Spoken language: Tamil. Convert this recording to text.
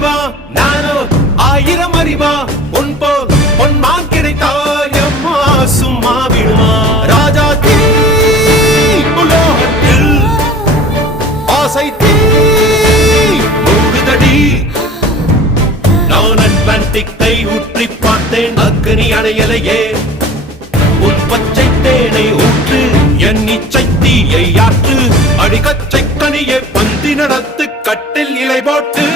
அறிவா நானோ 1000 அறிவா உன் போல் பொன்மான் கிடைத்தால் எம்மா சும்மா விடுமா ராஜா தீ உலோகத்தில் ஆசை தீ மூடுதடி நான் அட்லாண்டிக்கை ஊற்றி பார்த்தேன் அக்னி அணையலையே உன் பச்சை தேனை ஊற்று என் இச்சை தீயை ஆற்று அடிக்கச்சை கனியை பந்தி நடத்து கட்டில் இலை போட்டு